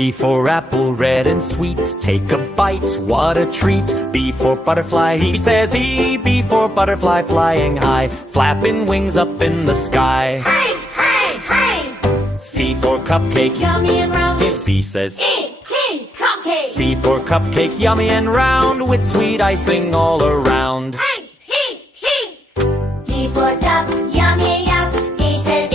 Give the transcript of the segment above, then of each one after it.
B for apple, red and sweet. Take a bite, what a treat. B for butterfly, he says E. B for butterfly, flying high, flapping wings up in the sky. Hey, hey, hey! C for cupcake, Yummy and round. B says E, cupcake. C for cupcake, yummy and round, with sweet icing all around. Hey, he. D for duck, yummy, yup. D says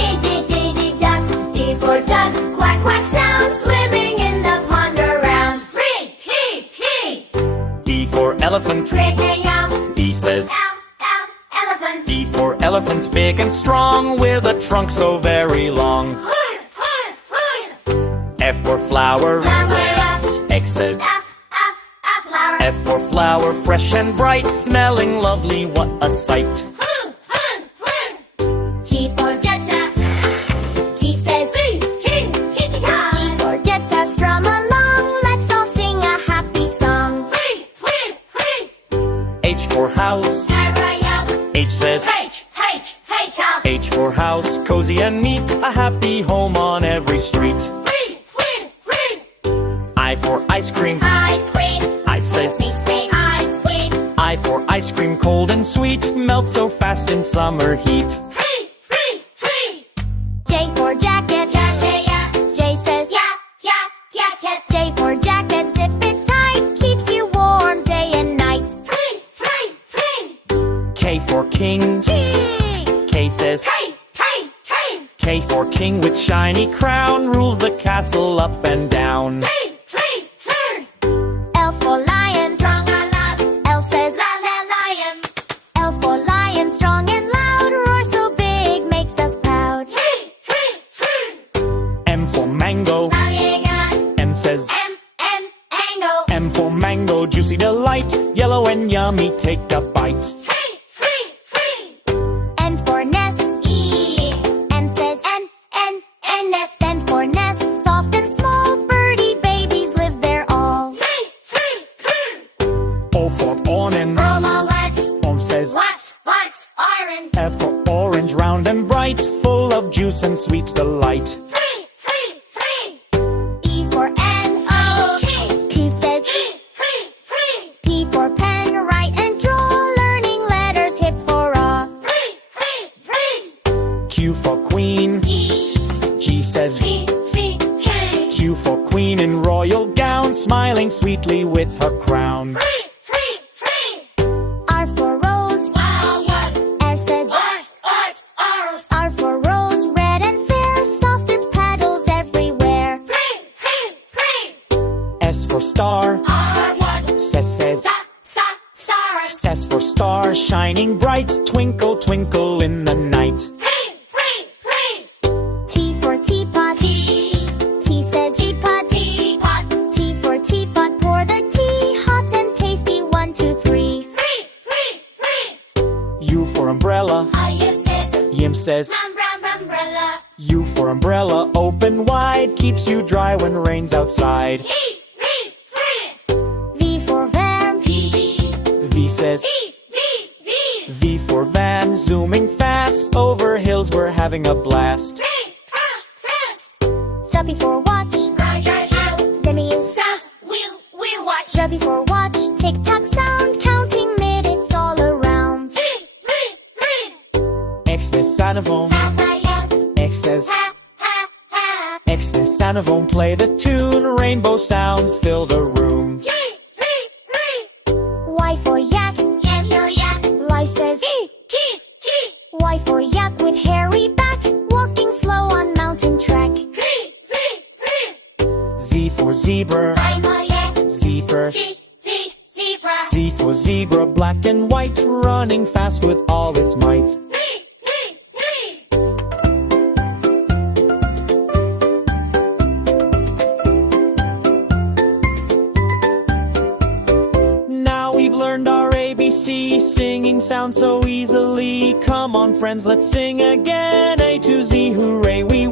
duck. D for duck, quack, quack sound, swimming in the pond around. He. E for elephant, B says Ow, elephant. E for elephant, big and strong, with a trunk so very long. F for flower, X says Flower. F for flower, fresh and bright, smelling lovely, what a sight. G for Jetta. G says G for Jetta, strum along, let's all sing a happy song. H for house, H says H for house, cozy and neat, a happy home on every street. I for ice cream, I says I for ice cream, cold and sweet, melts so fast in summer heat. J for jacket, J says jacket. J for jacket, zip it tight, keeps you warm day and night. K for king, K says K for king, with shiny crown, rules the castle up and down. L for lion, L says lion. L for lion, strong and loud, roar so big, makes us proud. M for mango, M says M for mango, juicy delight, yellow and yummy, take a bite. N for nest, N says nest. N for nest, soft and small, birdie babies live there all. O for awning, O says Orange. F for orange, round and bright, full of juice and sweet delight. E for N-O, P says P for pen, write and draw, learning letters, hip hurrah. Q for queen, G says Q for queen, in royal gown, smiling sweetly with her crown. R for rose, R says R for rose, red and fair, soft as paddles everywhere. S for star, says S for star, shining bright, twinkle, twinkle in the night. T for teapot, T says teapot. T for teapot, pour the tea, hot and tasty, 1, 2, 3. U for umbrella, Yim says Umbrella. U for umbrella, open wide, keeps you dry when rain's outside. V for van, V says V for van, zooming fast, over hills we're having a blast. W for watch, Vimeo says we watch. W for watch, tick-tock sound, counting minutes all around. X says saxophone, X says X says saxophone, play the tune, rainbow sounds fill the room. Y for yak, Y says Y for yak, with hairy back, walking slow on mountain track. Z for zebra, Z for Z for zebra, black and white, running fast with all its might. Now we've learned our ABC, singing sounds so easily. Come on friends, let's sing again, A to Z, hooray, we